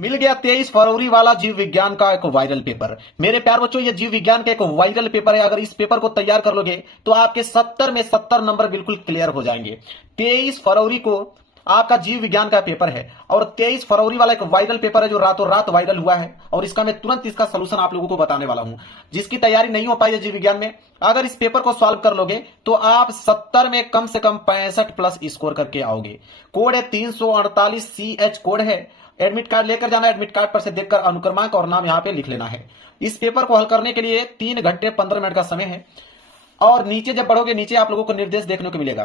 मिल गया 23 फरवरी वाला जीव विज्ञान का एक वायरल पेपर। मेरे प्यार बच्चों, ये जीव विज्ञान का एक वायरल पेपर है। अगर इस पेपर को तैयार कर लोगे तो आपके 70 में 70 नंबर बिल्कुल क्लियर हो जाएंगे। 23 फरवरी को आपका जीव विज्ञान का पेपर है और 23 फरवरी वाला एक वायरल पेपर है जो रातों रात वायरल हुआ है और इसका मैं तुरंत इसका सलूशन आप लोगों को बताने वाला हूं। जिसकी तैयारी नहीं हो पाई है जीव विज्ञान में, अगर इस पेपर को सॉल्व कर लोगे तो आप 70 में कम से कम 65 प्लस स्कोर करके आओगे। कोड है 348CH कोड है। एडमिट कार्ड लेकर जाना, एडमिट कार्ड पर से देखकर अनुक्रमांक और नाम यहां पे लिख लेना है। इस पेपर को हल करने के लिए 3 घंटे 15 मिनट का समय है और नीचे जब पढ़ोगे नीचे आप लोगों को निर्देश देखने को मिलेगा।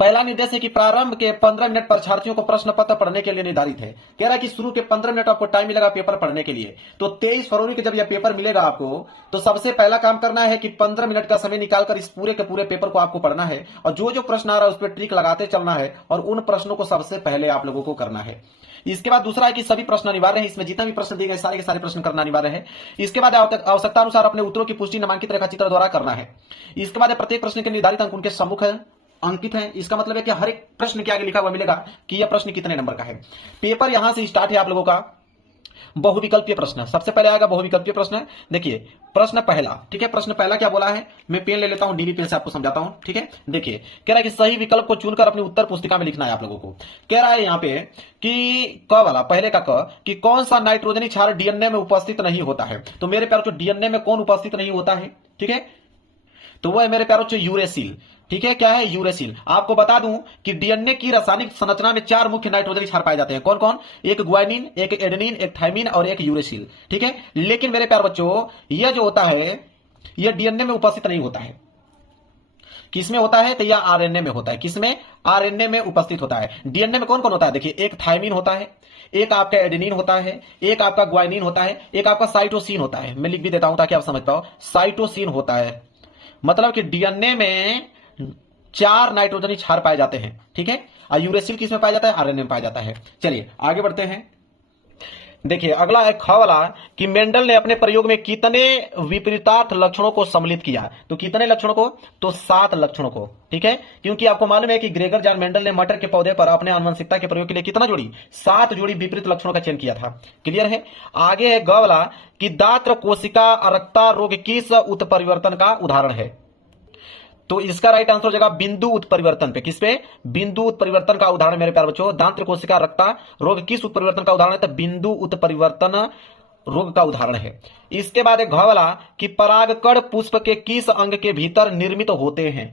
पहला निर्देश है कि प्रारंभ के 15 मिनट परीक्षार्थियों को प्रश्न पत्र पढ़ने के लिए निर्धारित है। कह रहा है कि शुरू के 15 मिनट आपको टाइम मिलेगा पेपर पढ़ने के लिए। तो 23 फरवरी के जब यह पेपर मिलेगा आपको तो सबसे पहला काम करना है कि 15 मिनट का समय निकालकर इस पूरे के पूरे पेपर को आपको पढ़ना है और जो जो प्रश्न आ रहा है उस पर ट्रिक लगाते चलना है और उन प्रश्नों को सबसे पहले आप लोगों को करना है। इसके बाद दूसरा है कि सभी प्रश्न अनिवार्य है। इसमें जितना भी प्रश्न दिए गए सारे के सारे प्रश्न करना अनिवार्य है। इसके बाद आवश्यकता अनुसार अपने उत्तरों की पुष्टि नामांकित रेखाचित्र द्वारा करना है। इसके बाद प्रत्येक प्रश्न के निर्धारित अंक उनके सम्मुख है अंकित है। इसका मतलब है कि हर एक प्रश्न के आगे लिखा हुआ मिलेगा कि यह प्रश्न कितने नंबर का है। पेपर यहां से स्टार्ट है आप लोगों का बहुविकल्पीय प्रश्न। सबसे पहले आएगा बहुविकल्पीय प्रश्न। देखिए प्रश्न पहला, ठीक है। प्रश्न पहला क्या बोला है, मैं पेन ले लेता हूं, डीबी पेन से आपको समझाता हूं, ठीक है। देखिए कह रहा है कि सही विकल्प को चुनकर अपनी उत्तर पुस्तिका में लिखना है आप लोगों को। कह रहा है यहां पे कि क वाला, पहले का क, कि कौन सा नाइट्रोजनी क्षार डीएनए में उपस्थित नहीं होता है। तो मेरे प्यारों डीएनए में कौन उपस्थित नहीं होता है, ठीक है, तो वो है मेरे प्यारों यूरेसिल। ठीक है, क्या है यूरेसिल। आपको बता दूं कि डीएनए की रासायनिक संरचना में 4 मुख्य नाइट्रोजनी क्षार पाए जाते हैं। कौन कौन, एक ग्वानिन, एक एडेनिन, एक थाइमिन और एक यूरेसिल, ठीक है। लेकिन मेरे प्यार बच्चों यह जो होता है यह डीएनए में उपस्थित नहीं होता है। किसमें होता है, तो यह आरएनए में होता है। किसमें, आरएनए में उपस्थित होता है। डीएनए में कौन कौन होता है, देखिए एक थाइमिन होता है, एक आपका एडेनिन होता है, एक आपका ग्वानिन होता है, एक आपका साइटोसिन होता है। मैं लिख भी देता हूं ताकि आप समझ पाओ, साइटोसिन होता है। मतलब कि डीएनए में 4 नाइट्रोजनी क्षार पाए जाते हैं, ठीक है। और यूरेसिल किसमें पाया जाता है, आरएनए में पाया जाता है। चलिए आगे बढ़ते हैं। देखिए अगला है ख वाला, कि मेंडल ने अपने प्रयोग में कितने विपरीतार्थ लक्षणों को सम्मिलित किया। तो कितने लक्षणों को, तो 7 लक्षणों को, ठीक है। क्योंकि आपको मालूम है कि ग्रेगर जॉन मेंडल ने मटर के पौधे पर अपने आनुवंशिकता के प्रयोग के लिए कितना जोड़ी, 7 जोड़ी विपरीत लक्षणों का चयन किया था। क्लियर है। आगे है ग वाला, कि दात्र कोशिका अरक्ता रोग किस उत्परिवर्तन का उदाहरण है। तो इसका राइट आंसर हो जाएगा बिंदु उत्परिवर्तन पे। किस पे, बिंदु उत्परिवर्तन का उदाहरण मेरे प्यारे बच्चों, दांत्र कोशिका रक्ता रोग किस उत्परिवर्तन का उदाहरण है, तो बिंदु उत्परिवर्तन रोग का उदाहरण है। इसके बाद एक घ वाला, कि परागकण पुष्प के किस अंग के भीतर निर्मित होते हैं।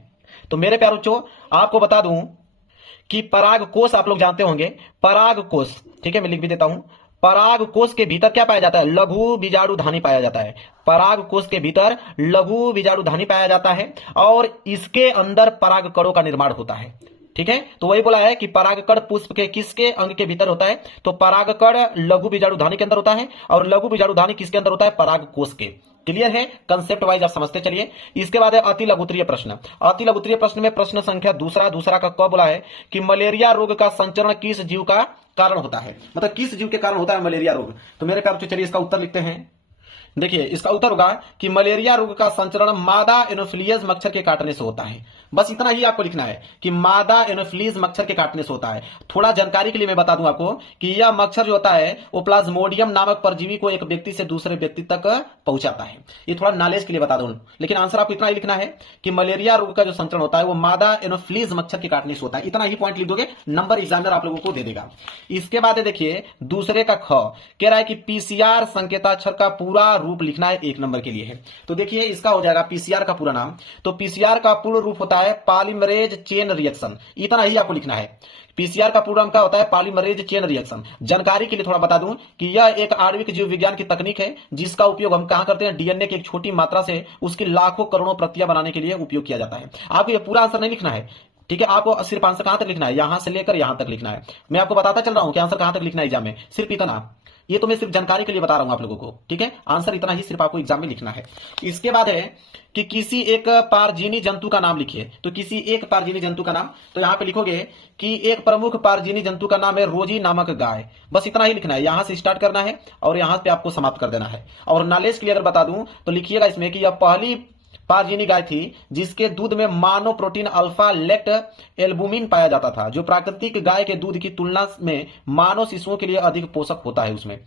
तो मेरे प्यारे बच्चों आपको बता दूं कि पराग कोष आप लोग जानते होंगे, पराग कोष, ठीक है, मैं लिख भी देता हूं। पराग कोष के भीतर क्या पाया जाता है, लघु बीजाणुधानी पाया जाता है। पराग कोष के भीतर लघु बीजाणुधानी पाया जाता है और इसके अंदर परागकणों का निर्माण होता है, ठीक है। तो वही बोला है कि परागकण पुष्प के किसके अंग के भीतर होता है, तो परागकण लघु बीजाणुधानी के अंदर होता है और लघु बीजाणुधानी किसके अंदर होता है, पराग कोष के। क्लियर है, कंसेप्ट वाइज आप समझते चलिए। इसके बाद है अति लघुत्तरीय प्रश्न। अति लघुत्तरीय प्रश्न में प्रश्न संख्या दूसरा का क बोला है कि मलेरिया रोग का संचरण किस जीव का कारण होता है। मतलब किस जीव के कारण होता है मलेरिया रोग। तो मेरे प्यारे चलिए इसका उत्तर लिखते हैं। देखिए इसका उत्तर होगा कि मलेरिया रोग का संचरण मादा एनोफिलियस मच्छर के काटने से होता है। बस इतना ही आपको लिखना है कि मादा एनोफिलीज मच्छर के काटने से होता है। थोड़ा जानकारी के लिए मैं बता दूं आपको कि यह मच्छर जो होता है वो प्लाज्मोडियम नामक परजीवी को एक व्यक्ति से दूसरे व्यक्ति तक पहुंचाता है। ये थोड़ा नॉलेज के लिए बता दूं, लेकिन आंसर आपको इतना ही लिखना है कि मलेरिया रोग का जो संचरण होता है वो मादा एनोफिलीज मच्छर के काटने से होता है। इतना ही पॉइंट लिख दोगे, नंबर एग्जामिनर आप लोगों को दे देगा। इसके बाद देखिए दूसरे का ख कह रहा है कि पीसीआर संकेताक्षर का पूरा रूप लिखना है, 1 नंबर के लिए है। तो देखिए इसका हो जाएगा पीसीआर का पूरा नाम। तो पीसीआर का पूर्ण रूप होता है पॉलीमरेज चेन रिएक्शन। इतना ही आपको लिखना है। पीसीआर का पूरा नाम क्या होता है, पॉलीमरेज चेन रिएक्शन। जानकारी के लिए थोड़ा बता दूं कि यह एक आणविक जीव विज्ञान की तकनीक है जिसका उपयोग हम कहां करते हैं, डीएनए की एक छोटी मात्रा से उसकी लाखों करोड़ों प्रतियां बनाने के लिए उपयोग किया जाता है। आपको यह पूरा आंसर नहीं लिखना है, ठीक है। आपको सिर्फ आंसर कहां तक लिखना है, यहां से लेकर यहां तक लिखना है। मैं आपको बताता चल रहा हूं कि आंसर कहां तक लिखना है एग्जाम में, सिर्फ इतना। ये तो मैं सिर्फ जानकारी के लिए बता रहा हूं आप लोगों को, ठीक है। आंसर इतना ही सिर्फ आपको एग्जाम में लिखना है। इसके बाद है कि किसी एक पारजीनी जंतु का नाम लिखिए। तो किसी एक पारजीनी जंतु का नाम, तो यहां पे लिखोगे कि एक प्रमुख पारजीनी जंतु का नाम है रोजी नामक गाय। बस इतना ही लिखना है, यहां से स्टार्ट करना है और यहां पे आपको समाप्त कर देना है। और नॉलेज के लिए अगर बता दूं तो लिखिएगा इसमें कि यह पहली पारजीनी गाय थी जिसके दूध में मानो प्रोटीन अल्फा लेक्ट एल्बुमिन पाया जाता था, जो प्राकृतिक गाय के दूध की तुलना में मानव शिशुओं के लिए अधिक पोषक होता है उसमें।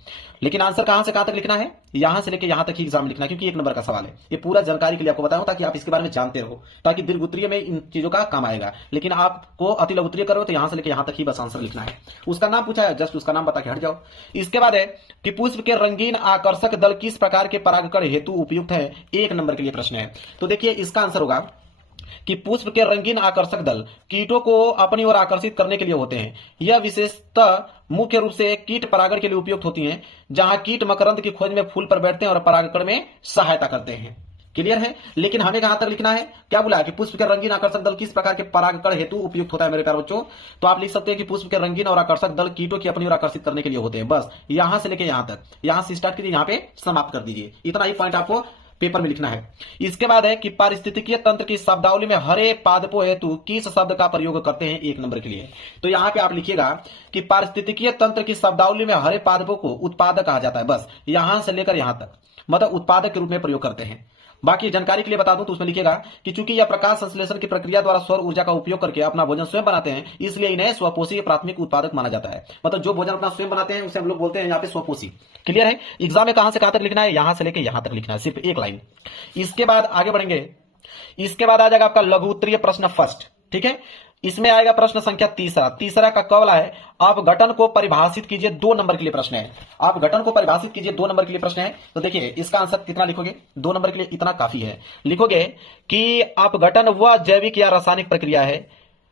लेकिन आंसर कहां से कहां तक लिखना है, यहां से लेकर यहां तक ही एग्जाम में लिखना है, क्योंकि 1 नंबर का सवाल है। ये पूरा जानकारी के लिए आपको बताया हूं ताकि आप इसके बारे में जानते रहो, ताकि दीर्घ उत्तरीय में इन चीजों का काम आएगा। लेकिन आपको अति लघु उत्तरीय करो तो यहां से लेकर यहां तक ही बस आंसर लिखना है। उसका नाम पूछा है, जस्ट उसका नाम बता के हट जाओ। इसके बाद है कि पुष्प के रंगीन आकर्षक दल किस प्रकार के परागकण हेतु उपयुक्त है, 1 नंबर के लिए प्रश्न है। तो देखिए इसका आंसर होगा कि पुष्प के रंगीन आकर्षक दल कीटों को अपनी ओर आकर्षित करने के लिए होते हैं। यह विशेषता मुख्य रूप से कीट परागण के लिए उपयुक्त होती हैं, जहां कीट मकरंद की खोज में फूल पर बैठते हैं और परागकण में सहायता करते हैं। क्लियर है। लेकिन हमें कहां तक लिखना है, क्या बोला है कि पुष्प के रंगीन आकर्षक दल किस प्रकार के परागकण हेतु उपयुक्त होता है मेरे प्यारे बच्चों। तो आप लिख सकते हैं कि पुष्प के रंगीन और आकर्षक दल कीटों की अपनी ओर आकर्षित करने के लिए होते हैं। बस यहां से लेकर यहां तक, यहां से स्टार्ट कीजिए, यहां पे समाप्त कर दीजिए। इतना ही पॉइंट आपको पेपर में लिखना है। इसके बाद है कि पारिस्थितिकीय तंत्र की शब्दावली में हरे पादपों हेतु किस शब्द का प्रयोग करते हैं, 1 नंबर के लिए। तो यहां पे आप लिखिएगा कि पारिस्थितिकीय तंत्र की शब्दावली में हरे पादपों को उत्पादक कहा जाता है। बस यहां से लेकर यहां तक, मतलब उत्पादक के रूप में प्रयोग करते हैं। बाकी जानकारी के लिए बता दूं तो उसमें लिखेगा कि चूंकि यह प्रकाश संश्लेषण की प्रक्रिया द्वारा सौर ऊर्जा का उपयोग करके अपना भोजन स्वयं बनाते हैं, इसलिए इन्हें स्वपोषी प्राथमिक उत्पादक माना जाता है। मतलब जो भोजन अपना स्वयं बनाते हैं उसे हम लोग बोलते हैं यहाँ पे स्वपोषी। क्लियर है। एग्जाम में कहां से कहां तक लिखना है, यहां से लेकर यहां तक लिखना है, सिर्फ 1 लाइन। इसके बाद आगे बढ़ेंगे। इसके बाद आ जाएगा आपका लघु उत्तरीय प्रश्न फर्स्ट। ठीक है, इसमें आएगा प्रश्न संख्या तीसरा का कवला है आप गठन को परिभाषित कीजिए, 2 नंबर के लिए प्रश्न है। आप गठन को परिभाषित कीजिए, 2 नंबर के लिए प्रश्न है। तो देखिए इसका आंसर कितना लिखोगे, 2 नंबर के लिए इतना काफी है। लिखोगे कि आप गठन वह जैविक या रासायनिक प्रक्रिया है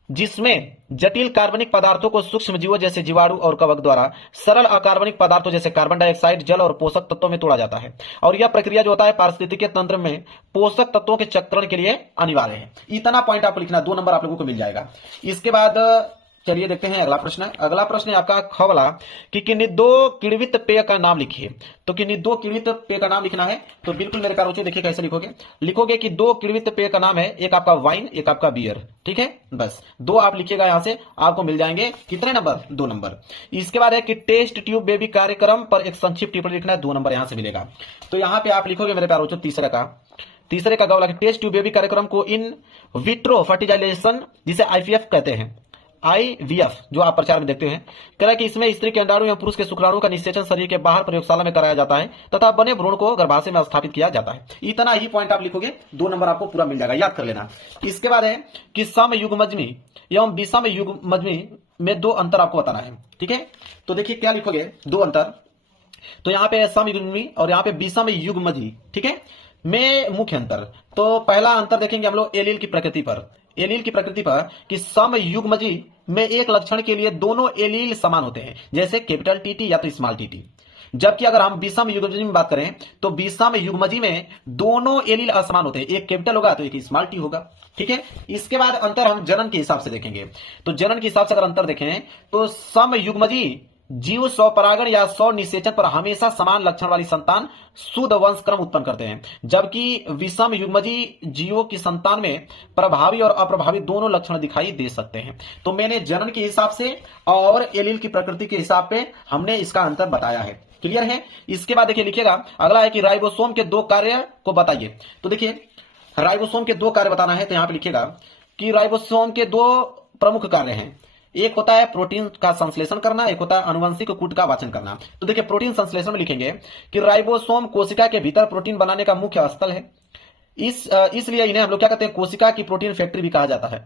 जिसमें जटिल कार्बनिक पदार्थों को सूक्ष्म जीवों जैसे जीवाणु और कवक द्वारा सरल अकार्बनिक पदार्थों जैसे कार्बन डाइऑक्साइड, जल और पोषक तत्वों में तोड़ा जाता है। और यह प्रक्रिया जो होता है पारिस्थितिकीय तंत्र में पोषक तत्वों के चक्रण के लिए अनिवार्य है। इतना पॉइंट आपको लिखना, 2 नंबर आप लोगों को मिल जाएगा। इसके बाद चलिए देखते हैं अगला प्रश्न। अगला प्रश्न है आपका ख वाला कि किन्हीं 2 किण्वित पेय का नाम लिखिए। तो किन्हीं 2 किण्वित पेय का नाम लिखना है। तो बिल्कुल मेरे प्यारे बच्चों देखिए कैसे लिखोगे। लिखोगे कि 2 किण्वित पेय का नाम है, एक आपका वाइन, एक आपका बियर। ठीक है, बस 2 आप लिखिएगा, यहां से आपको मिल जाएंगे कितने नंबर, 2 नंबर। इसके बाद है कि टेस्ट ट्यूब बेबी कार्यक्रम पर एक संक्षिप्त टिप्पणी लिखना है, 2 नंबर यहां से मिलेगा। तो यहां पे आप लिखोगे मेरे प्यारे बच्चों तीसरे का गौला टेस्ट ट्यूब बेबी कार्यक्रम को इन विट्रो फर्टिलाइजेशन जिसे IVF कहते हैं, IVF जो आप प्रचार में देखते हैं, कह रहा है कि इसमें स्त्री के अंडाणु एवं पुरुष के शुक्राणु का निषेचन शरीर के बाहर प्रयोगशाला में कराया जाता है तथा बने भ्रूण को गर्भाशय में स्थापित किया जाता है। इतना ही पॉइंट आप लिखोगे, 2 नंबर आपको पूरा मिल जाएगा, याद कर लेना। इसके बाद है कि समयुग्मजमी एवं विषम युग्मजमी में 2 अंतर आपको बताना है। ठीक है, तो देखिए क्या लिखोगे, 2 अंतर। तो यहाँ पे समयुग्मजमी और यहाँ पे विषम युग्मजी, ठीक है, में मुख्य अंतर। तो पहला अंतर देखेंगे हम लोग एलील की प्रकृति पर, कि समयुग्मजी में एक लक्षण के लिए दोनों एलील समान होते हैं, जैसे कैपिटल टीटी या तो स्मॉल टीटी। जबकि अगर हम विषम युग्मजी में बात करें तो विषम युग्मजी में दोनों एलील असमान होते हैं, एक कैपिटल होगा तो एक स्मॉल टी होगा। ठीक है, इसके बाद अंतर हम जनन के हिसाब से देखेंगे। तो जनन के हिसाब से अगर अंतर देखें तो समयुग्मजी जीव स्वपरागण या स्व निषेचन पर हमेशा समान लक्षण वाली संतान शुद्ध वंशक्रम उत्पन्न करते हैं, जबकि विषम युग्मजी जीवों की संतान में प्रभावी और अप्रभावी दोनों लक्षण दिखाई दे सकते हैं। तो मैंने जनन के हिसाब से और एलील की प्रकृति के हिसाब पे हमने इसका अंतर बताया है। क्लियर है। इसके बाद देखिए लिखिएगा, अगला है कि राइबोसोम के 2 कार्य को बताइए। तो देखिए राइबोसोम के 2 कार्य बताना है। तो यहां पे लिखिएगा कि राइबोसोम के 2 प्रमुख कार्य हैं, एक होता है प्रोटीन का संश्लेषण करना, एक होता है आनुवंशिक कूट का वाचन करना। तो देखिए प्रोटीन संश्लेषण में लिखेंगे कि राइबोसोम कोशिका के भीतर प्रोटीन बनाने का मुख्य स्थल है, इसलिए इन्हें हम लोग क्या कहते हैं, कोशिका की प्रोटीन फैक्ट्री भी कहा जाता है।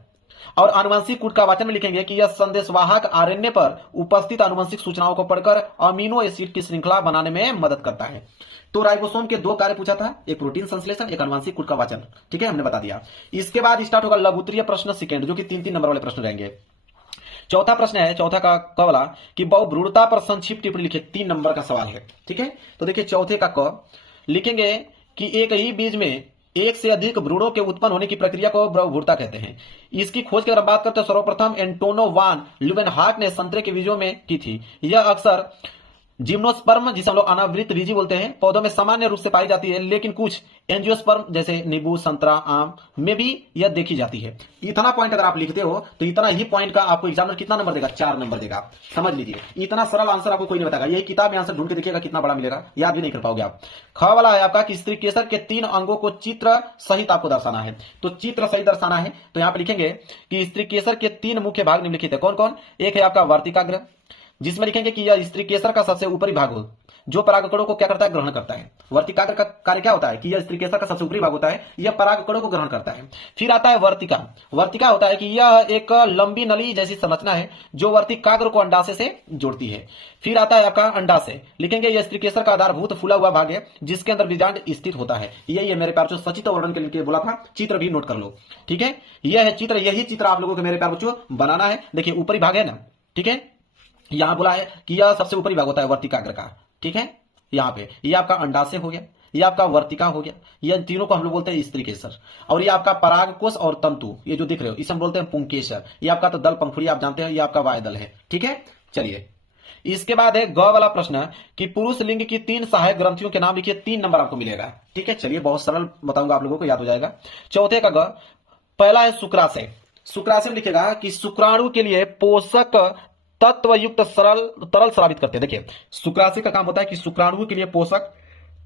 और आनुवंशिक कूट का वाचन में लिखेंगे कि यह संदेशवाहक आरएनए पर उपस्थित आनुवंशिक सूचनाओं को पढ़कर अमीनो एसिड की श्रृंखला बनाने में मदद करता है। तो राइबोसोम के 2 कार्य पूछा था, एक प्रोटीन संश्लेषण, एक आनुवंशिक कूट का वाचन। ठीक है, हमने बता दिया। इसके बाद स्टार्ट होगा लघु उत्तरीय प्रश्न सेकेंड, जो कि 3-3 नंबर वाले प्रश्न रहेंगे। चौथा प्रश्न है, चौथा का क वाला कि बहुभ्रूणता पर संक्षिप्त टिप्पणी लिखे, 3 नंबर का सवाल है। ठीक है, तो देखिए चौथे का क लिखेंगे कि एक ही बीज में एक से अधिक भ्रूणों के उत्पन्न होने की प्रक्रिया को बहुभ्रूणता कहते हैं। इसकी खोज की अगर बात करते हैं सर्वप्रथम एंटोनो वान ल्यूवेनहाक ने संतरे के बीजों में की थी। यह अक्सर जिम्नोस्पर्म जिसे हम लोग अनावृत बीजी बोलते हैं, पौधों में सामान्य रूप से पाई जाती है, लेकिन कुछ एंजियोस्पर्म जैसे नींबू, संतरा, आम में भी यह देखी जाती है। इतना पॉइंट अगर आप लिखते हो तो इतना ही पॉइंट का आपको एग्जामिनर कितना नंबर देगा? 4 नंबर देगा। समझ लीजिए, इतना सरल आंसर आपको कोई नहीं बताएगा। यही किताब में आंसर ढूंढ के देखिएगा कितना बड़ा मिलेगा, याद भी नहीं कर पाओगे आप। ख वाला है आपका कि स्त्री केसर के 3 अंगों को चित्र सहित आपको दर्शाना है। तो चित्र सहित दर्शाना है तो यहां पर लिखेंगे कि स्त्री केसर के 3 मुख्य भाग निम्नलिखित है। कौन कौन? एक है आपका वर्तिकाग्र, जिसमें लिखेंगे कि यह स्त्री केसर का सबसे ऊपरी भाग हो जो परागकणों को क्या करता है? ग्रहण करता है। वर्तिकाग्र का कार्य क्या होता है कि यह स्त्री केसर का सबसे ऊपरी भाग होता है, यह परागकणों को ग्रहण करता है। फिर आता है वर्तिका। वर्तिका होता है कि यह एक लंबी नली जैसी संरचना है जो वर्तिकाग्र को अंडाशय से जोड़ती है। फिर आता है आपका अंडाशय, लिखेंगे यह स्त्री केसर का आधारभूत फूला हुआ भाग है जिसके अंदर बीजांड स्थित होता है। यही है मेरे प्यार बच्चों, सचित्र वर्णन के लिए बोला था, चित्र भी नोट कर लो। ठीक है, यह है चित्र, यही चित्र आप लोगों को मेरे प्यार बच्चों बनाना है। देखिए ऊपरी भाग है ना, ठीक है, यहां बोला है कि यह सबसे ऊपरी भाग होता है वर्तिकाग्र का। ठीक है, यहाँ पे ये आपका अंडाशय हो गया, ये आपका वर्तिका हो गया, ये तीनों को हम लोग बोलते हैं स्त्री केसर। और ये आपका परागकोश और तंतु, ये जो दिख रहे हो इसे हम बोलते हैं पुंकेसर। ये आपका तो दल पंखुड़ी आप जानते हैं, ये आपका वायुदल है। ठीक है, चलिए इसके बाद है ग वाला प्रश्न कि पुरुष लिंग की 3 सहायक ग्रंथियों के नाम लिखिए। 3 नंबर आपको मिलेगा। ठीक है, चलिए बहुत सरल बताऊंगा, आप लोगों को याद हो जाएगा। चौथे का ग, पहला है शुक्राशय। शुक्राशय में लिखेगा कि शुक्राणु के लिए पोषक तत्वयुक्त तरल स्रावित करते हैं। देखिए शुक्राशय का काम होता है कि शुक्राणु के लिए पोषक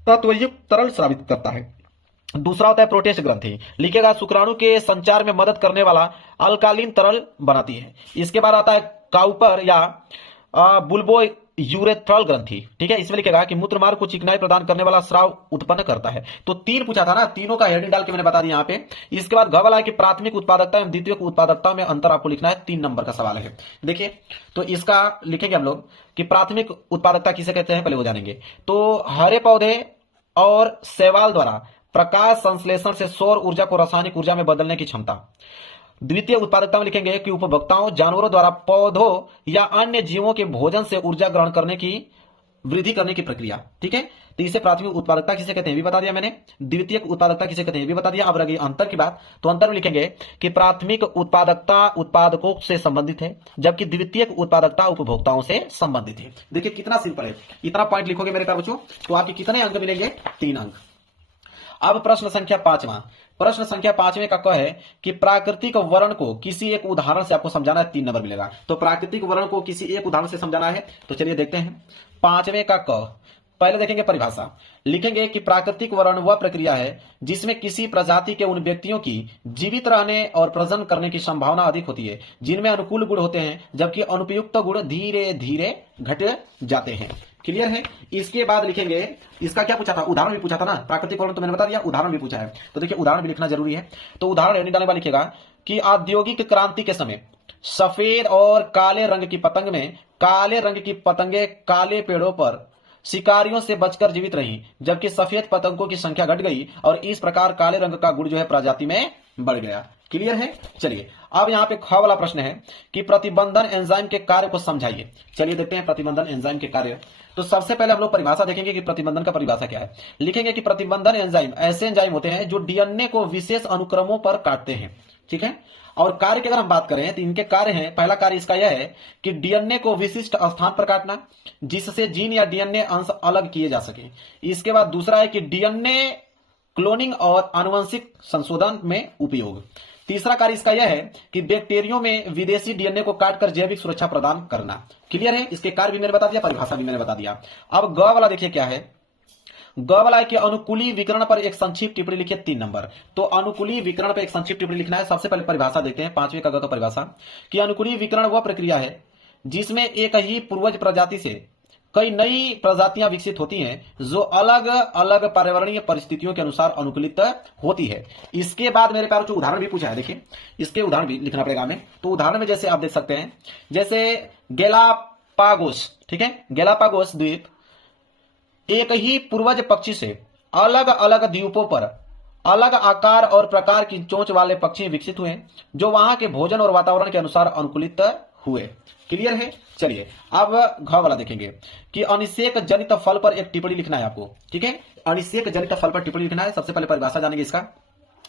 तत्वयुक्त तरल स्रावित करता है। दूसरा होता है प्रोटेस्ट ग्रंथि, लिखेगा शुक्राणु के संचार में मदद करने वाला अल्कालीन तरल बनाती है। इसके बाद आता है काउपर या बुल्बो यूरेथ्रल ग्रंथि। ठीक है, इसमें लिखेगा कि मूत्रमार्ग को चिकनाई प्रदान करने वाला स्राव उत्पन्न करता है। तो 3 पूछा था ना, तीनों का हेडिंग डाल के मैंने बता दिया यहाँ पे। इसके बाद घ वाला है कि प्राथमिक उत्पादकता एवं द्वितीयक उत्पादकता में अंतर आपको लिखना है। 3 नंबर का सवाल है। देखिए तो इसका लिखेंगे हम लोग कि प्राथमिक उत्पादकता किसे कहते हैं, पहले वो जानेंगे। तो हरे पौधे और शैवाल द्वारा प्रकाश संश्लेषण से सौर ऊर्जा को रासायनिक ऊर्जा में बदलने की क्षमता। द्वितीय उत्पादकता में लिखेंगे कि उपभोक्ताओं जानवरों द्वारा पौधों या अन्य जीवों के भोजन से ऊर्जा ग्रहण करने की वृद्धि करने की प्रक्रिया। ठीक है, तो इसे प्राथमिक उत्पादकता किसे कहते हैं भी बता दिया मैंने, द्वितीयक उत्पादकता किसे कहते हैं भी बता दिया। अब रही अंतर की बात, तो अंतर में लिखेंगे कि प्राथमिक उत्पादकता उत्पादकों से संबंधित है जबकि द्वितीयक उत्पादकता उपभोक्ताओं से संबंधित है। देखिए कितना सिंपल है, इतना पॉइंट लिखोगे मेरे प्यारे बच्चों तो आपके कितने अंक मिलेंगे? 3 अंक। अब प्रश्न संख्या 5वां, प्रश्न संख्या 5वें का क है कि प्राकृतिक वर्ण को किसी एक उदाहरण से आपको समझाना है। 3 नंबर मिलेगा। तो प्राकृतिक वर्ण को किसी एक उदाहरण से समझाना है, तो चलिए देखते हैं। 5वें का क, पहले देखेंगे परिभाषा, लिखेंगे कि प्राकृतिक वर्ण वह प्रक्रिया है जिसमें किसी प्रजाति के उन व्यक्तियों की जीवित रहने और प्रजनन करने की संभावना अधिक होती है जिनमें अनुकूल गुण होते हैं जबकि अनुपयुक्त गुण धीरे धीरे घट जाते हैं। क्लियर है। इसके बाद लिखेंगे, इसका क्या पूछा था? उदाहरण भी पूछा था ना। प्राकृतिक वर्ण तो मैंने बता दिया, उदाहरण भी पूछा है। तो देखिए उदाहरण भी लिखना जरूरी है। तो उदाहरण एनी डालने वाला लिखेगा कि औद्योगिक क्रांति के समय सफेद और काले रंग की पतंग में काले रंग की पतंगे काले पेड़ों पर शिकारियों से बचकर जीवित रही जबकि सफेद पतंगों की संख्या घट गई और इस प्रकार काले रंग का गुण जो है प्रजाति में बढ़ गया। क्लियर है। चलिए अब यहाँ पे ख वाला प्रश्न है कि प्रतिबंधन एंजाइम के कार्य को समझाइए। चलिए देखते हैं प्रतिबंधन एंजाइम के कार्य। तो सबसे पहले हम लोग परिभाषा देखेंगे कि प्रतिबंधन का परिभाषा क्या है। लिखेंगे कि प्रतिबंधन एंजाइम ऐसे एंजाइम होते हैं जो डीएनए को विशेष अनुक्रमों पर काटते हैं। ठीक है, और कार्य की अगर हम बात करें तो इनके कार्य हैं, पहला कार्य इसका यह है कि डीएनए को विशिष्ट स्थान पर काटना जिससे जीन या डीएनए अंश अलग किए जा सके। इसके बाद दूसरा है कि डीएनए क्लोनिंग और आनुवंशिक संशोधन में उपयोग। तीसरा कार्य इसका यह है कि बैक्टीरियो में विदेशी डीएनए को काटकर जैविक सुरक्षा प्रदान करना। क्लियर है। इसके कार्य भी मैंने बता दिया, परिभाषा भी मैंने बता दिया। अब ग वाला देखिए क्या है। ग वाला है कि अनुकूली विकर्ण पर एक संक्षिप्त टिप्पणी लिखिए 3 नंबर। तो अनुकूली विकर्ण पर एक संक्षिप्त टिप्पणी लिखना है। सबसे पहले परिभाषा देखते हैं 5वें का ग का परिभाषा कि अनुकूली विकर्ण वह प्रक्रिया है जिसमें एक ही पूर्वज प्रजाति से कई नई प्रजातियां विकसित होती हैं जो अलग अलग पर्यावरणीय परिस्थितियों के अनुसार अनुकूलित होती है। इसके बाद मेरे प्यारों उदाहरण भी पूछा है। देखिए इसके उदाहरण भी लिखना पड़ेगा हमें। तो उदाहरण में जैसे आप देख सकते हैं, जैसे गैलापागोस, ठीक है, गैलापागोस द्वीप एक ही पूर्वज पक्षी से अलग अलग द्वीपों पर अलग आकार और प्रकार की चोंच वाले पक्षी विकसित हुए जो वहां के भोजन और वातावरण के अनुसार अनुकूलित हुए। क्लियर है। चलिए अब घ वाला देखेंगे कि अनिषेक जनित फल पर एक टिप्पणी लिखना है आपको। ठीक है, अनिषेक जनित फल पर टिप्पणी लिखना है। सबसे पहले परिभाषा जानेंगे इसका।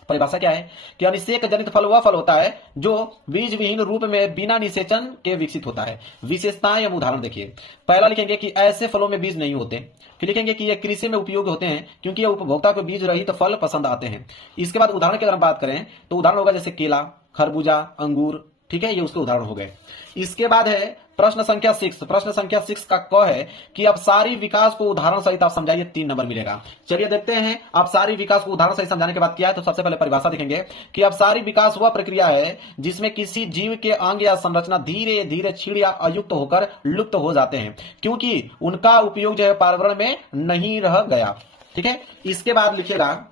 परिभाषा क्या है कि अनिषेक जनित फल वह फल होता है जो बीज विहीन रूप में बिना निषेचन के विकसित होता है। विशेषताएं हम उदाहरण देखिए। पहला लिखेंगे कि ऐसे फलों में बीज नहीं होते। फिर लिखेंगे कि ये कृषि में उपयोग होते हैं क्योंकि ये उपभोक्ता को बीज रहित फल पसंद आते हैं। इसके बाद उदाहरण की अगर हम बात करें तो उदाहरण होगा जैसे केला, खरबूजा, अंगूर, ठीक है, ये उसके उदाहरण हो गए। इसके बाद है प्रश्न संख्या 6। प्रश्न संख्या 6 का क है कि अपसारी विकास को उदाहरण सहित आप समझाइए, 3 नंबर मिलेगा। चलिए देखते हैं अपसारी विकास को उदाहरण सहित समझाने के बाद क्या है। तो सबसे पहले परिभाषा देखेंगे कि अपसारी विकास वह प्रक्रिया है जिसमें किसी जीव के अंग या संरचना धीरे धीरे क्षीण या अयुक्त होकर लुप्त हो जाते हैं क्योंकि उनका उपयोग जो है पर्यावरण में नहीं रह गया। ठीक है, इसके बाद लिखिएगा,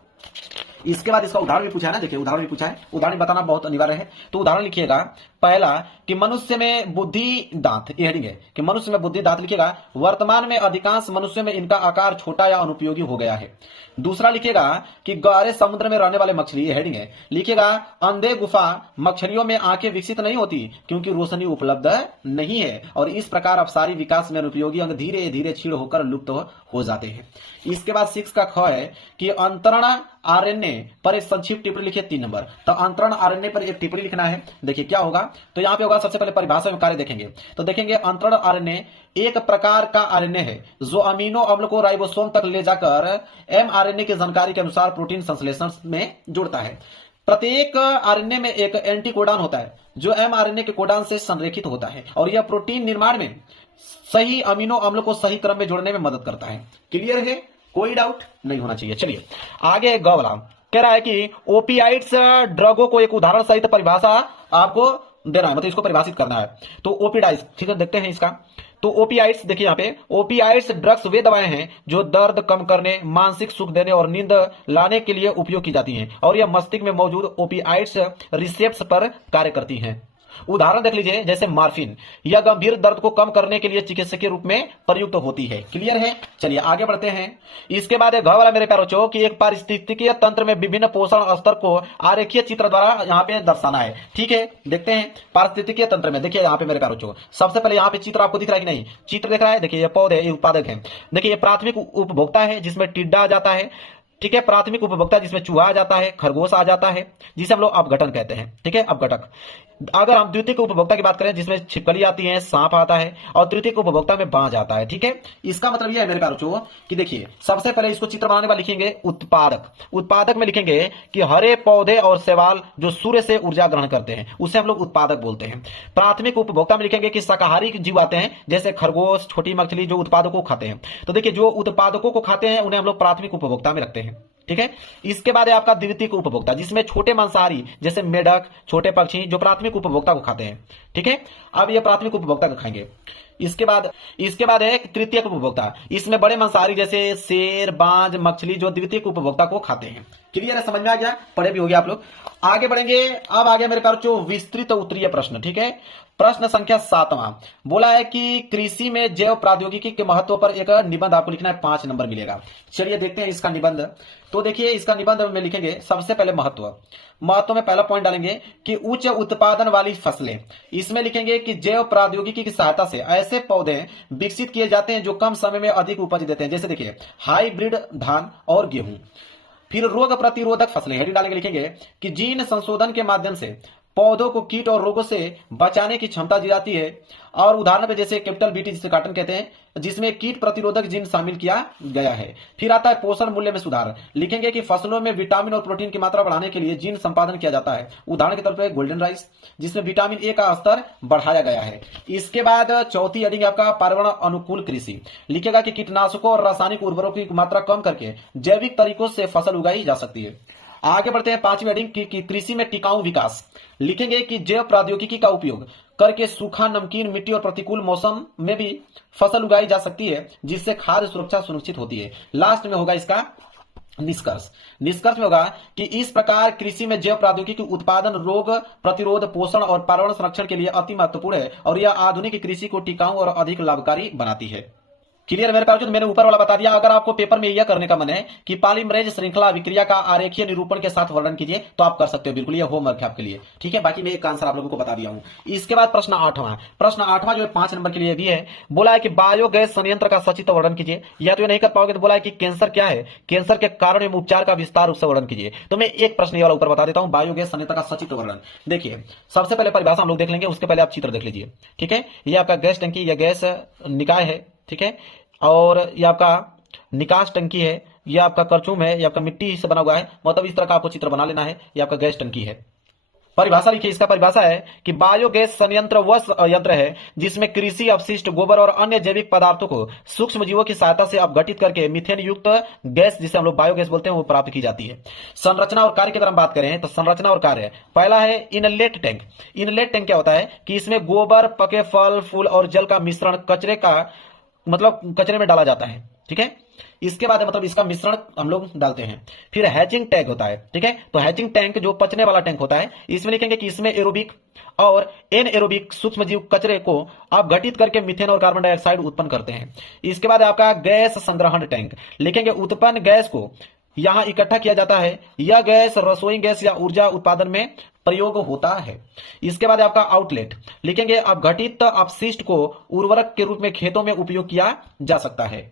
इसके बाद इसका उदाहरण भी पूछा है ना, देखिए उदाहरण भी पूछा है, उदाहरण बताना बहुत अनिवार्य है। तो उदाहरण लिखिएगा, पहला कि मनुष्य में बुद्धि दांत, ये हेडिंग है कि मनुष्य में बुद्धि दांत लिखिएगा, वर्तमान में अधिकांश मनुष्य में इनका आकार छोटा या अनुपयोगी हो गया है। दूसरा लिखिएगा कि गहरे समुद्र में रहने वाले मछली, ये हेडिंग है, लिखिएगा अंधे गुफा मछलियों में आंखें विकसित नहीं होती क्योंकि रोशनी उपलब्ध नहीं है और इस प्रकार अपसारी विकास में अनुपयोगी अंग धीरे धीरे क्षीण होकर लुप्त हो जाते हैं। इसके बाद 6 का ख है कि अंतरण आरएनए पर एक संक्षिप्त टिप्पणी लिखिए, 3 नंबर। तो अंतरण आरएनए पर एक टिप्पणी लिखना है। देखिए क्या होगा, तो यहाँ पे होगा सबसे पहले परिभाषा में कार्य देखेंगे। तो देखेंगे अंतरण आरएनए एक प्रकार का आरएनए है जो अमीनो अम्ल को राइबोसोम तक ले जाकर एमआरएनए की जानकारी के अनुसार प्रोटीन संश्लेषण में जोड़ता है। प्रत्येक आरएनए में एक एंटीकोडॉन होता है जो एमआरएनए के कोडॉन से संरेखित होता है और यह प्रोटीन निर्माण में सही अमीनो अम्ल को सही क्रम में जोड़ने में मदद करता है। क्लियर है, कोई डाउट नहीं होना चाहिए। चलिए आगे ग वाला कह रहा है कि ओपियाइड्स ड्रगों को एक उदाहरण सहित परिभाषा आपको देना है, मतलब इसको परिभाषित करना है। तो ओपिडाइड्स, ठीक है, देखते हैं इसका। तो ओपियाइड्स देखिए यहाँ पे, ओपियाइड्स ड्रग्स वे दवाएं हैं जो दर्द कम करने, मानसिक सुख देने और नींद लाने के लिए उपयोग की जाती हैं और यह मस्तिष्क में मौजूद ओपियाइड्स रिसेप्टर्स पर कार्य करती हैं। उदाहरण देख लीजिए जैसे मॉर्फिन, यह गंभीर दर्द को कम करने के लिए चिकित्सकीय रूप में प्रयुक्त होती है। क्लियर है, चलिए आगे बढ़ते हैं। इसके बाद घ वाला मेरे प्यारे बच्चों कि एक पारिस्थितिकीय तंत्र में विभिन्न पोषण स्तर को आरेखीय चित्र द्वारा यहाँ पे दर्शाना है। ठीक है, देखते हैं पारिस्थितिकीय तंत्र में। देखिए यहाँ पे मेरे प्यारे बच्चों सबसे पहले यहाँ पे चित्र आपको दिख रहा है कि नहीं, चित्र दिख रहा है। देखिए ये पौधे, ये उत्पादक है। देखिए ये प्राथमिक उपभोक्ता है जिसमें टिड्डा आ जाता है। ठीक है, प्राथमिक उपभोक्ता जिसमें चूहा आ जाता है, खरगोश आ जाता है जिसे हम लोग अपघटन कहते हैं। ठीक है, अपघटक। अगर हम द्वितीयक उपभोक्ता की बात करें जिसमें छिपकली आती है, सांप आता है और तृतीयक उपभोक्ता में बाज आता है। ठीक है, इसका मतलब यह है मेरे प्यारे बच्चों कि देखिए सबसे पहले इसको चित्र बनाने वाले लिखेंगे उत्पादक। उत्पादक में लिखेंगे कि हरे पौधे और शैवाल जो सूर्य से ऊर्जा ग्रहण करते हैं उसे हम लोग उत्पादक बोलते हैं। प्राथमिक उपभोक्ता में लिखेंगे कि शाकाहारी जीव आते हैं जैसे खरगोश, छोटी मछली जो उत्पादकों को खाते हैं। तो देखिए जो उत्पादकों को खाते हैं उन्हें हम लोग प्राथमिक उपभोक्ता में रखते हैं। ठीक है, इसके बाद है आपका द्वितीयक उपभोक्ता जिसमें छोटे मांसाहारी जैसे मेढक, छोटे पक्षी जो प्राथमिक उपभोक्ता को खाते हैं। ठीक है, अब ये प्राथमिक उपभोक्ता को खाएंगे। इसके बाद है तृतीयक उपभोक्ता, इसमें बड़े मांसाहारी जैसे शेर, बाज, मछली जो द्वितीयक उपभोक्ता को खाते हैं। क्लियर है, समझ में आ गया, पढ़े भी हो गया आप लोग। आगे बढ़ेंगे। अब आ गया मेरे पास जो विस्तृत उत्तरीय प्रश्न। ठीक है, प्रश्न संख्या 7वां बोला है कि कृषि में जैव प्रौद्योगिकी के महत्व पर एक निबंध आपको लिखना है, 5 नंबर मिलेगा। चलिए देखते हैं इसका निबंध। तो देखिए इसका निबंध में लिखेंगे सबसे पहले महत्व में पहला पॉइंट डालेंगे कि उच्च उत्पादन वाली फसलें। इसमें लिखेंगे कि जैव प्रौद्योगिकी की सहायता से ऐसे पौधे विकसित किए जाते हैं जो कम समय में अधिक उपज देते हैं। जैसे देखिए हाइब्रिड धान और गेहूं। फिर रोग प्रतिरोधक फसलें, हेडिंग डालेंगे, लिखेंगे कि जीन संशोधन के माध्यम से पौधों को कीट और रोगों से बचाने की क्षमता दी जाती है। और उदाहरण पे जैसे कैपिटल बीटी जिसे कॉटन कहते हैं जिसमें कीट प्रतिरोधक जीन शामिल किया गया है। फिर आता है पोषण मूल्य में सुधार, लिखेंगे कि फसलों में विटामिन और प्रोटीन की मात्रा बढ़ाने के लिए जीन संपादन किया जाता है। उदाहरण के तौर पर गोल्डन राइस जिसमें विटामिन ए का स्तर बढ़ाया गया है। इसके बाद चौथी हेडिंग आपका पर्यावरण अनुकूल कृषि, लिखेगा कि कीटनाशकों और रासायनिक उर्वरकों की मात्रा कम करके जैविक तरीकों से फसल उगाई जा सकती है। आगे बढ़ते हैं 5वीं हेडिंग की कृषि में टिकाऊ विकास, लिखेंगे कि जैव प्रौद्योगिकी का उपयोग करके सूखा, नमकीन मिट्टी और प्रतिकूल मौसम में भी फसल उगाई जा सकती है जिससे खाद्य सुरक्षा सुनिश्चित होती है। लास्ट में होगा इसका निष्कर्ष में होगा कि इस प्रकार कृषि में जैव प्रौद्योगिकी उत्पादन, रोग प्रतिरोध, पोषण और पर्यावरण संरक्षण के लिए अति महत्वपूर्ण है और यह आधुनिक कृषि को टिकाऊ और अधिक लाभकारी बनाती है। क्लियर मेरे पास? मैंने ऊपर वाला बता दिया। अगर आपको पेपर में यह करने का मन है कि पॉलीमरेज श्रृंखला अभिक्रिया का आरेखीय निरूपण के साथ वर्णन कीजिए तो आप कर सकते हो, बिल्कुल ये होमवर्क है आपके लिए, ठीक है। बाकी मैं एक आंसर आप लोगों को बता दिया हूं। इसके बाद प्रश्न 8वां, प्रश्न 8वां जो है 5 नंबर के लिए भी है। बोला है कि बायोगैस संयंत्र का सचित्र वर्णन कीजिए, या तो ये नहीं कर पाओगे तो बोला है कि कैंसर क्या है, कैंसर के कारण एवं उपचार का विस्तार रूप से वर्णन कीजिए। तो मैं एक प्रश्न ये वाला ऊपर बता देता हूं, बायोगैस संयंत्र का सचित्र वर्णन। देखिए सबसे पहले परिभाषा हम लोग देख लेंगे, उसके पहले आप चित्र देख लीजिए, ठीक है। ये आपका गैस टंकी या गैस निकाय है, ठीक है। और ये आपका निकास टंकी है, ये आपका करचूम है, ये आपका मिट्टी से बना हुआ है, मतलब इस तरह का आपको चित्र बना लेना है। ये आपका गैस टंकी है। परिभाषा लिखिए, इसका परिभाषा है कि बायोगैस संयंत्र वह यंत्र है जिसमें कृषि अपशिष्ट, गोबर और अन्य जैविक पदार्थों को सूक्ष्म जीवों की सहायता से अपघटित करके मीथेन युक्त गैस, जिसे हम लोग बायोगैस बोलते हैं, वो प्राप्त की जाती है। संरचना और कार्य की अगर हम बात करें तो संरचना और कार्य, पहला है इनलेट टैंक। इनलेट टैंक क्या होता है कि इसमें गोबर, पके फल फूल और जल का मिश्रण कचरे का मतलब कचरे में डाला जाता है, ठीक है। इसके बाद मतलब इसका मिश्रण हम लोग डालते हैं। फिर हैचिंग टैंक होता है, ठीक है। तो हैचिंग टैंक जो पचने वाला टैंक होता है, इसमें लिखेंगे कि इसमें एरोबिक और एनएरोबिक सूक्ष्म जीव कचरे को अपघटित करके मीथेन और कार्बन डाइऑक्साइड उत्पन्न करते हैं। इसके बाद आपका गैस संग्रहण टैंक, लिखेंगे उत्पन्न गैस को यहां इकट्ठा किया जाता है। यह गैस रसोई गैस या ऊर्जा उत्पादन में प्रयोग होता है। इसके बाद आपका आउटलेट, लिखेंगे अपघटित अपशिष्ट को उर्वरक के रूप में खेतों में उपयोग किया जा सकता है।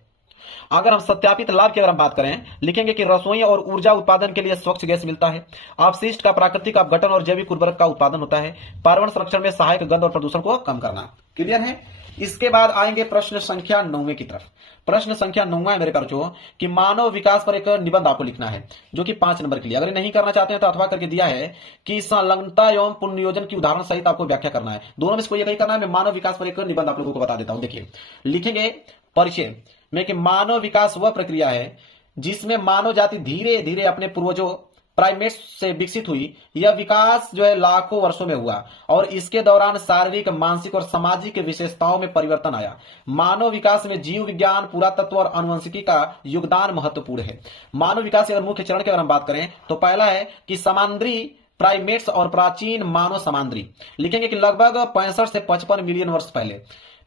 अगर हम सत्यापित लाभ की अगर हम बात करें, लिखेंगे कि रसोई और ऊर्जा उत्पादन के लिए स्वच्छ गैस मिलता है। अपशिष्ट का प्राकृतिक अपघटन और जैविक उर्वरक का उत्पादन होता है। पर्यावरण संरक्षण में सहायक गंध और प्रदूषण को कम करना। क्लियर है? इसके बाद आएंगे प्रश्न संख्या 9 की तरफ। प्रश्न संख्या 9 है मेरे बच्चों कि मानव विकास पर एक निबंध आपको लिखना है, जो कि 5 नंबर के लिए। अगर नहीं करना चाहते हैं तो अथवा करके दिया है कि संलग्नता एवं पुनर्नियोजन की उदाहरण सहित आपको व्याख्या करना है। दोनों में से कोई एक ही करना है। मैं मानव विकास पर एक निबंध आप लोगों को बता देता हूं। देखिए लिखेंगे परिचय में कि मानव विकास वह प्रक्रिया है जिसमें मानव जाति धीरे धीरे अपने पूर्वजों प्राइमेट्स से विकसित हुई। यह विकास जो है लाखों वर्षों में हुआ और इसके दौरान शारीरिक, मानसिक और सामाजिक विशेषताओं में परिवर्तन आया। मानव विकास में जीव विज्ञान, पुरातत्व और आनुवंशिकी का योगदान महत्वपूर्ण है। मानव विकास के अगर मुख्य चरण की अगर हम बात करें तो पहला है कि समांद्री प्राइमेट्स और प्राचीन मानव समांद्री, लिखेंगे कि लगभग 65 से 55 मिलियन वर्ष पहले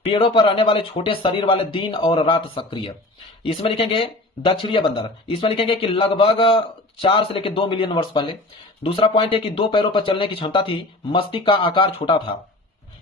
पेड़ों पर रहने वाले छोटे शरीर वाले दिन और रात सक्रिय। इसमें लिखेंगे दक्षिणीय बंदर, इसमें लिखेंगे कि लगभग 4 से लेकर 2 मिलियन वर्ष पहले। दूसरा पॉइंट है कि 2 पैरों पर चलने की क्षमता थी, मस्तिष्क का आकार छोटा था।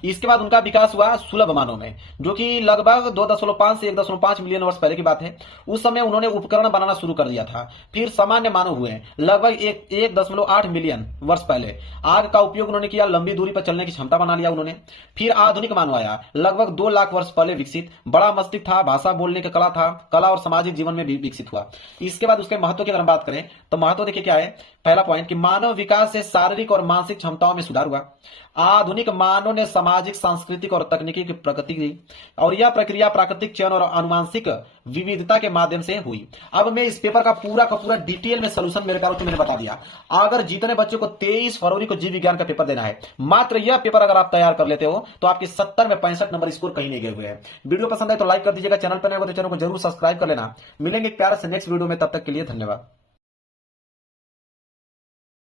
इसके बाद उनका विकास हुआ सुलभ मानव में, जो कि लगभग 2.5 से 1.5 मिलियन वर्ष पहले की बात है। उस समय उन्होंने उपकरण बनाना शुरू कर दिया था। फिर सामान्य मानव हुए लगभग 1.8 मिलियन वर्ष पहले। आग का उपयोग उन्होंने किया, लंबी दूरी पर चलने की क्षमता बना लिया उन्होंने। फिर आधुनिक मानव आया, लगभग 2 लाख वर्ष पहले विकसित। बड़ा मस्तिष्क था, भाषा बोलने का कला था, कला और सामाजिक जीवन में भी विकसित हुआ। इसके बाद उसके महत्व की अगर हम बात करें तो महत्व देखिए क्या है। पहला पॉइंट कि मानव विकास से शारीरिक और मानसिक क्षमताओं में सुधार हुआ। आधुनिक मानव ने सामाजिक, सांस्कृतिक और तकनीकी की प्रगति की और यह प्रक्रिया प्राकृतिक चयन और आनुवंशिक विविधता के माध्यम से हुई। अब मैं इस पेपर का पूरा डिटेल में सलूशन मेरे पास मैंने बता दिया। अगर जितने बच्चों को 23 फरवरी को जीव विज्ञान का पेपर देना है, मात्र यह पेपर अगर आप तैयार कर लेते हो तो आपके 70 में 65 नंबर स्कोर कहीं नहीं गए हुए हैं। वीडियो पसंद है तो लाइक कर दीजिएगा, चैनल पर नए हो तो चैनल को जरूर सब्सक्राइब कर लेना। मिलेंगे प्यारे से नेक्स्ट वीडियो में, तब तक के लिए धन्यवाद।